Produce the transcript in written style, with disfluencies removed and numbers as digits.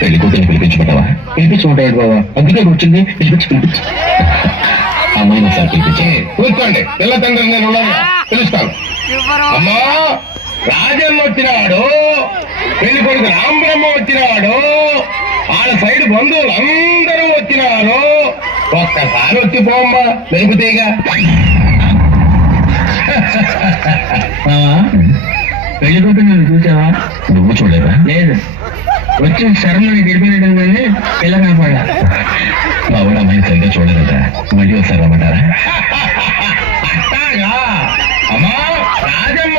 పెళ్లి కూతురిని పిలిపించుకుంటావా? పిలిపించుకుంటాడు బాబా, అందుకే కూర్చుంది. పిలిపించు. అమ్మాయిని ఒకసారి పిలిపించి కూర్చోండి. పిల్ల తండ్రి నేను ఉన్నాను, పిలుస్తాను. అమ్మా, రాజన్న వచ్చినాడు, పెళ్లి కొడుకు రాంబ్రహ్మ వచ్చినాడు, వాళ్ళ సైడ్ బంధువులు అందరూ వచ్చినారు. ఒక్కసారి వచ్చి పోమ్మా, వెలుగుతీగా. పెళ్లి కొడుకు నేను చూసావా? నువ్వు చూడలేదా? లేదు. వచ్చి శరణని గడిపినట్టు కానీ పిల్ల కనపడా. మా వాడు అమ్మాయిని సరిగ్గా చూడలేదా? మళ్ళీ ఒకసారి రమ్మంటారా? అట్టాగా అమ్మా, రాజమ్మ